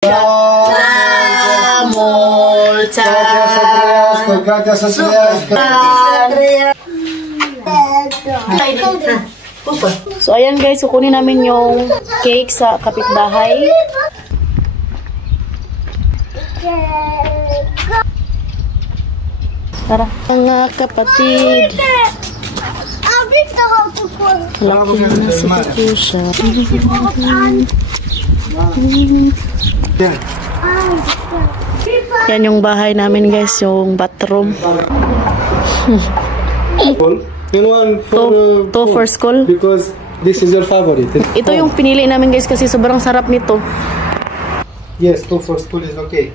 So ayan guys, kukunin namin yung cake sa kapitbahay. Tara, mga kapatid. Laki na si Katusha. Yan yung bahay namin guys, yung bathroom. Two for school. Because this is your favorite. Ito yung pinili namin guys kasi sobrang sarap nito. Yes, 2 for school is okay.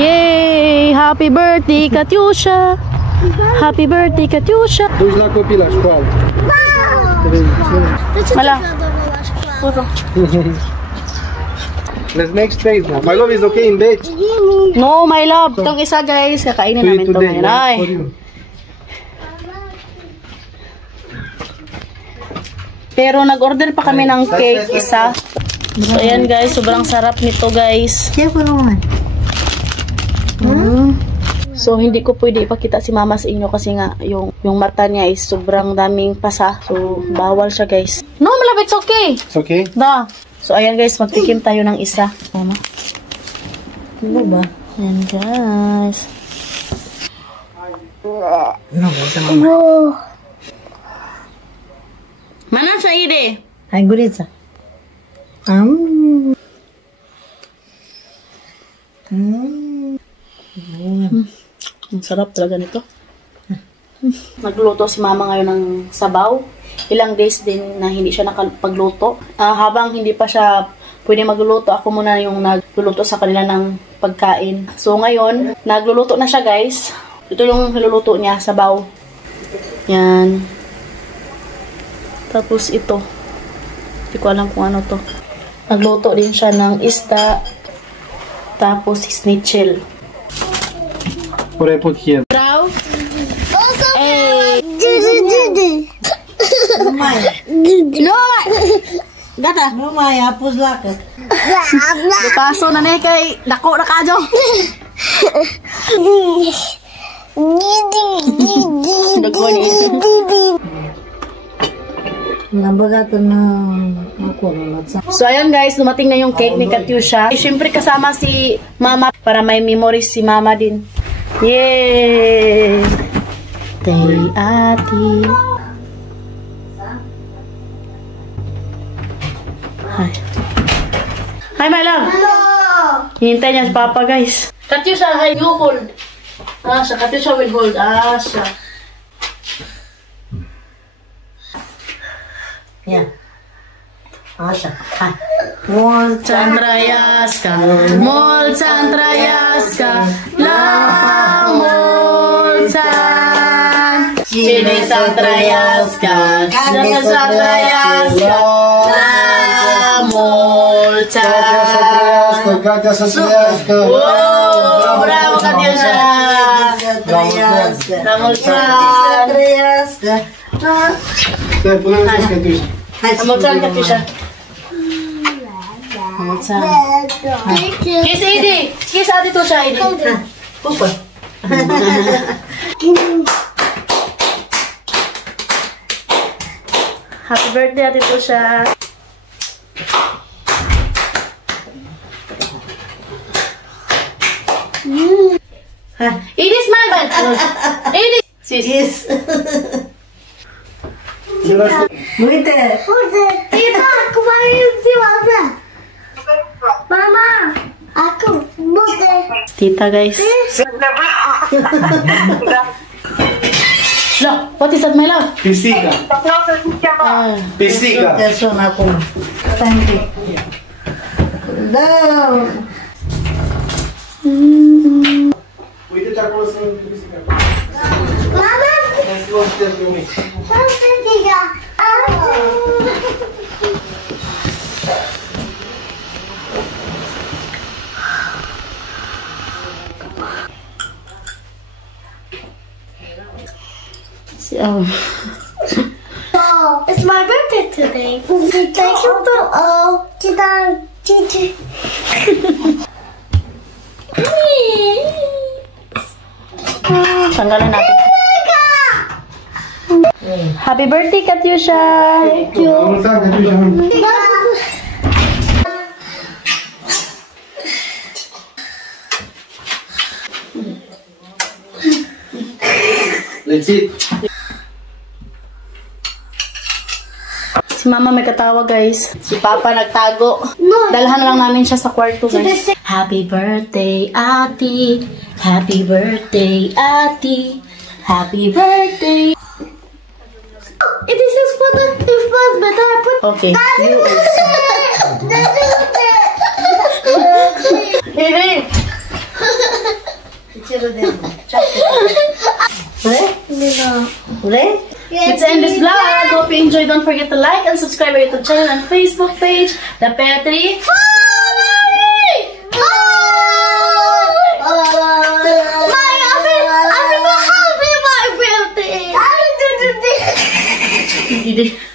Yay! Happy birthday, Katusha! Happy birthday, Katusha! Duży na kopila, szkoła. Mala. Let's make space now. My love is okay in bed. No, my love. Itong isa guys, kakainin namin ito ngayon. Ay. Pero nag-order pa kami ng cake isa. So ayan guys, sobrang sarap nito guys. So hindi ko pwede ipakita si mama sa inyo kasi nga yung mata niya is sobrang daming pasa. So bawal siya guys. No, malapit, it's okay. It's okay? Da. So ayan guys, magtikim tayo ng isa. Tama. Ano ba? Ayan guys. Mana siya ide? Ay, guritsa. Ang sarap talaga nito. Nagluto si mama ngayon ng sabaw. Ilang days din na hindi siya nakapagluto. Habang hindi pa siya pwede magluluto, ako muna yung nagluluto sa kanila ng pagkain. So ngayon, nagluluto na siya guys. Ito yung niluluto niya, sabaw. Yan. Tapos ito. Hindi ko alam kung ano to. Nagluto din siya ng isda. Tapos schnitzel. What I put here? Brow. Hey. No. Gata. No, Maya, hapos lakad. Paso na na kay dako na kadyo. So ayun guys, dumating na yung cake ni Katusha. Siyempre kasama si mama para may memories si mama din. Yay! Tay ati. Hi. Hi my love. Hello. Hintay niya si papa guys. Katusha, hi, you hold. Siya, Katusha will hold. Siya. Yeah. Asha. Hi. Chandrayaska, Mol Chandrayaska, La Molchan. Chini Chandrayaska, Chini Chandrayaska, La Molchan. Katia Santriaska. Wow, bravo Katusha. La Molchan. La Molchan Katusha. Kiss Edi. Kiss Adi to siya, Edi. Pupa. Happy birthday, Adi to siya. Edi, smile ba? Edi. Yes. Muite. Tita, kumain si Mama. Mama, aku bude. Tita, guys. Look, what is that, my love? Pisika. Pisika. Eso na ako. Thank you. Down. Uite ce acolo sunt pisika. Mama, tiga. Oh, it's my birthday today. Thank you for all. Kita Chichi. Tanggalin natin. Happy birthday, Katyusha! Thank you. Let's eat. Si Mama may katawa, guys. Si Papa nagtago. No. Dalhan lang namin siya sa kwarto, guys. Happy birthday, Ate. Happy birthday, Ate. Happy birthday. It is just for the if was better I put Okay. Daddy. Let's end this vlog. Hope you enjoyed. Don't forget to like and subscribe our YouTube channel and Facebook page, The Petri. Happy birthday! Hindi.